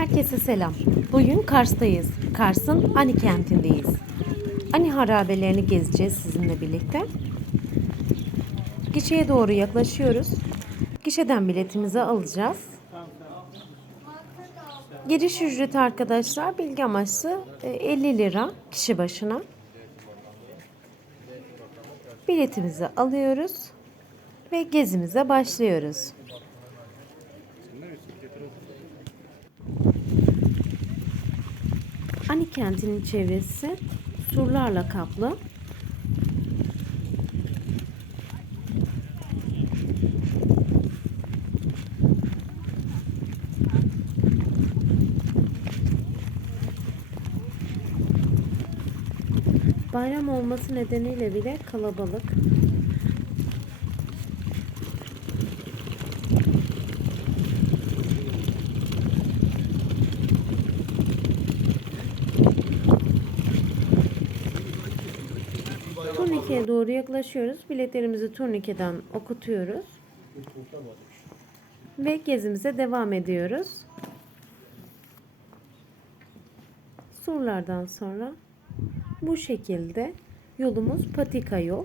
Herkese selam. Bugün Kars'tayız. Kars'ın Ani kentindeyiz. Ani harabelerini gezeceğiz sizinle birlikte. Gişeye doğru yaklaşıyoruz. Gişeden biletimizi alacağız. Giriş ücreti arkadaşlar bilgi amaçlı e, 50 lira kişi başına. Biletimizi alıyoruz ve gezimize başlıyoruz. Ani kentinin çevresi surlarla kaplı. Bayram olması nedeniyle bile kalabalık. Turnikeye doğru yaklaşıyoruz. Biletlerimizi turnikeden okutuyoruz. Ve gezimize devam ediyoruz. Surlardan sonra bu şekilde yolumuz patika yol.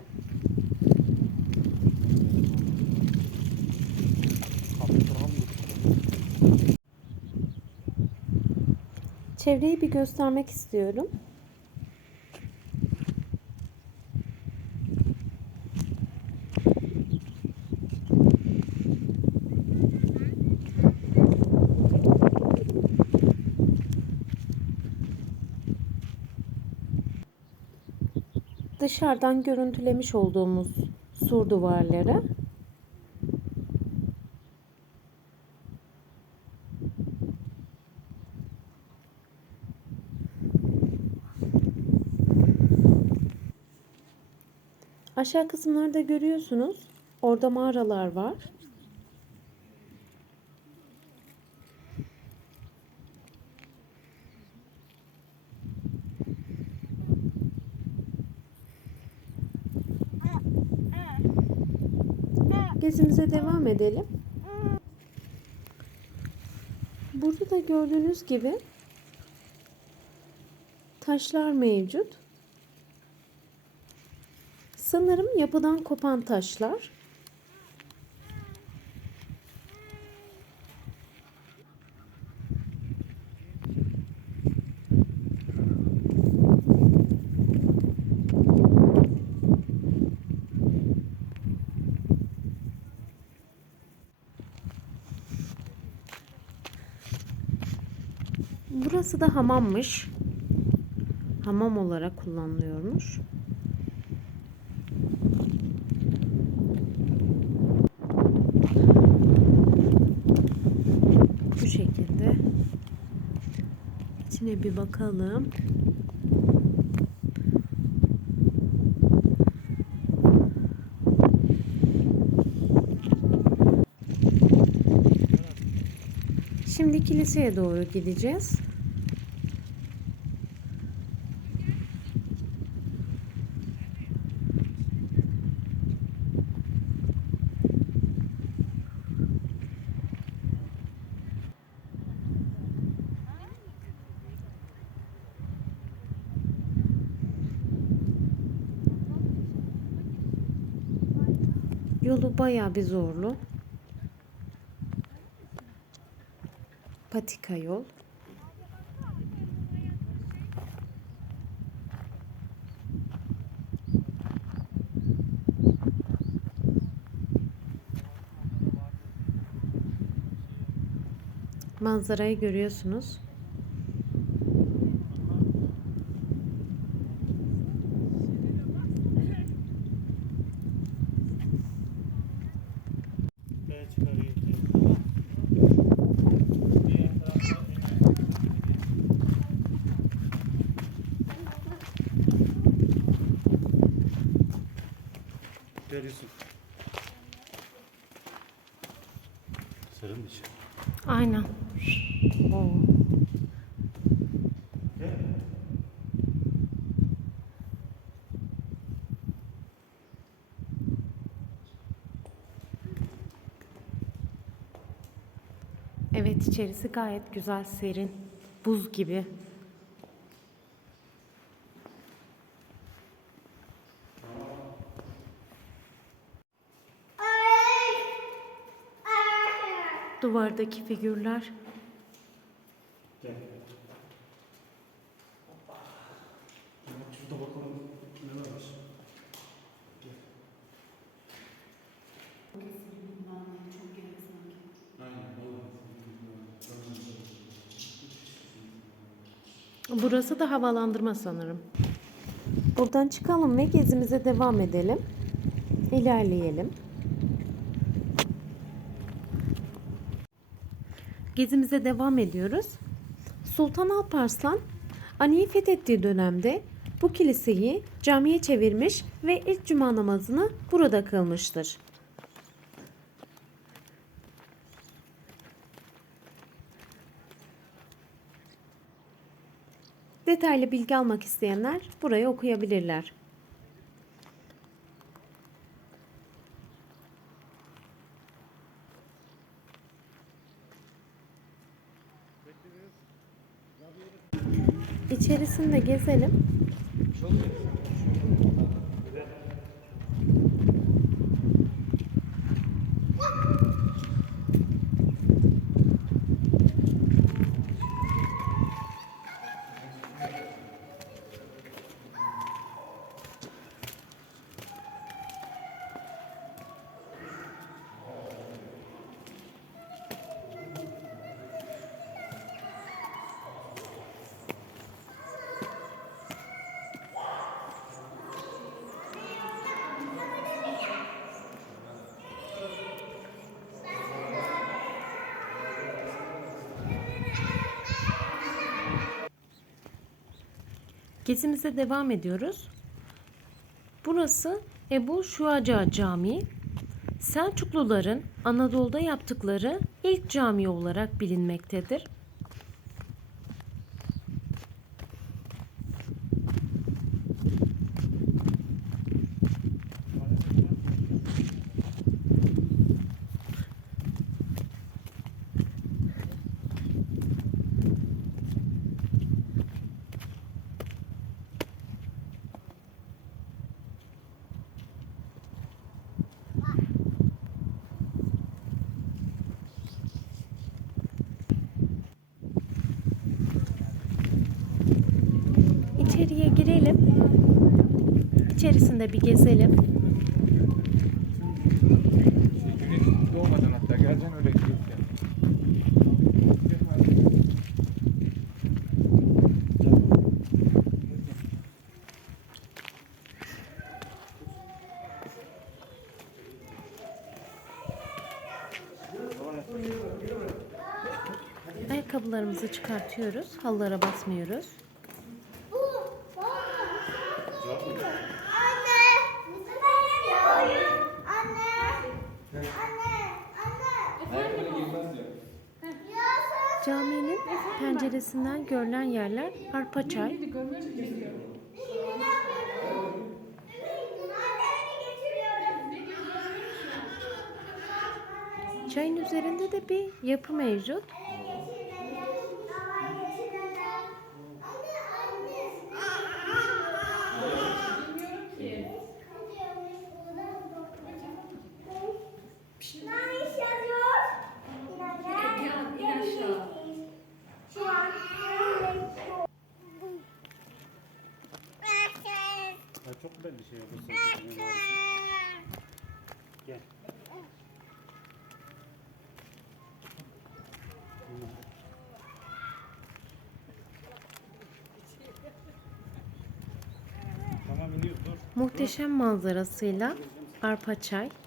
Çevreyi bir göstermek istiyorum. Dışarıdan görüntülemiş olduğumuz sur duvarları Aşağı kısımlarda görüyorsunuz. Orada mağaralar var. Gezimize devam edelim. Burada da gördüğünüz gibi taşlar mevcut. Sanırım yapıdan kopan taşlar. Burası da hamammış. Hamam olarak kullanılıyormuş. Bu şekilde. İçine bir bakalım. Şimdi kiliseye doğru gideceğiz. Yolu bayağı bir zorlu. Patika yol. Manzarayı görüyorsunuz. Gel Yusuf. Sarın dışı. Aynen. Oo. Evet İçerisi gayet güzel, serin, buz gibi. Duvardaki figürler. Burası da havalandırma sanırım. Buradan çıkalım ve gezimize devam edelim. İlerleyelim. Gezimize devam ediyoruz. Sultan Alparslan Ani'yi fethettiği dönemde bu kiliseyi camiye çevirmiş ve ilk cuma namazını burada kılmıştır. Detaylı bilgi almak isteyenler burayı okuyabilirler. İçerisinde gezelim. Gezimize devam ediyoruz. Burası Ebu Şuaca Camii. Selçukluların Anadolu'da yaptıkları ilk cami olarak bilinmektedir. İçeriye girelim. İçerisinde bir gezelim. Ayakkabılarımızı çıkartıyoruz. Halılara basmıyoruz. Caminin penceresinden görülen yerler Arpaçay, Çayın üzerinde de bir yapı mevcut. Ya çok belli şey yapıyorsun. Gel. Muhteşem manzarasıyla Arpaçay. Şuraya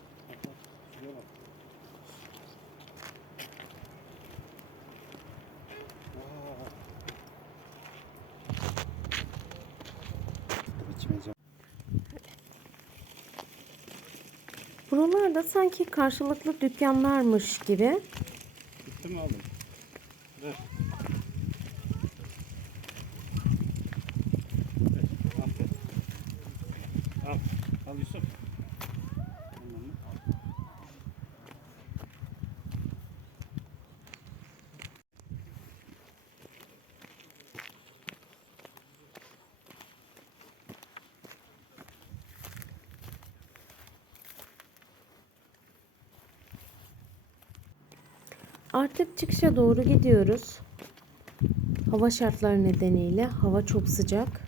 Buralarda sanki karşılıklı dükkanlarmış gibi. Artık çıkışa doğru gidiyoruz. Hava şartları nedeniyle hava çok sıcak.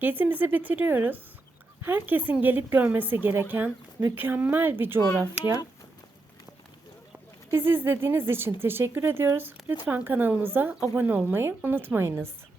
Gezimizi bitiriyoruz. Herkesin gelip görmesi gereken mükemmel bir coğrafya. Bizi izlediğiniz için teşekkür ediyoruz. Lütfen kanalımıza abone olmayı unutmayınız.